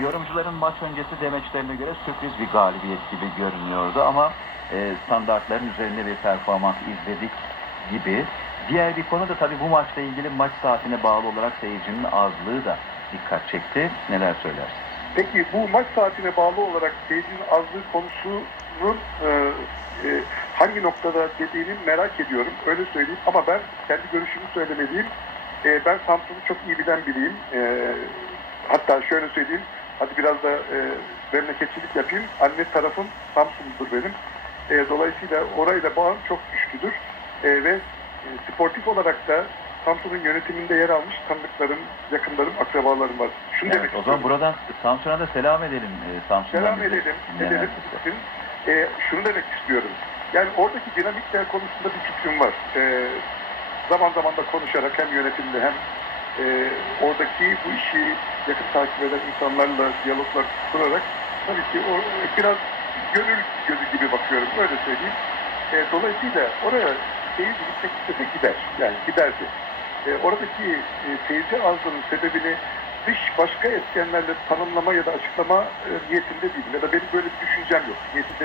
Yorumcuların maç öncesi demeçlerine göre sürpriz bir galibiyet gibi görünüyordu ama e, standartların üzerinde bir performans izledik gibi. Diğer bir konu da tabii bu maçla ilgili maç saatine bağlı olarak seyircinin azlığı da dikkat çekti. Neler söylersin? Peki bu maç saatine bağlı olarak seyircinin azlığı konusunun e, e, hangi noktada dediğini merak ediyorum. Öyle söyleyeyim ama ben kendi görüşümü söylemeliyim. E, ben Samsun'u çok iyi bilen biriyim. E, hatta şöyle söyleyeyim. Hadi biraz da e, memleketçilik yapayım. Anne tarafım Samsun'dur benim. E, dolayısıyla orayla bağım çok güçlüdür. E, ve e, sportif olarak da Samsun'un yönetiminde yer almış tanıdıklarım, yakınlarım, akrabalarım var. Şunu Evet, demek o zaman istiyorum. buradan Samsun'a da selam edelim. E, Selam bizi edelim, edelim. Ee, şunu demek istiyorum. Yani oradaki dinamikler konusunda bir fikrim var. Ee, zaman zaman da konuşarak hem yönetimle hem e, oradaki bu işi yakın takip eden insanlarla diyaloglar kurarak tabii ki o biraz gönül gözü gibi bakıyorum öyle söyleyeyim. Ee, dolayısıyla oraya seyirci gitmek istese gider. Yani giderdi. Ee, oradaki e, seyirci azlığının sebebini dış başka etkenlerle tanımlama ya da açıklama e, niyetinde değilim. Ya da benim böyle bir düşüncem yok. Niyetinde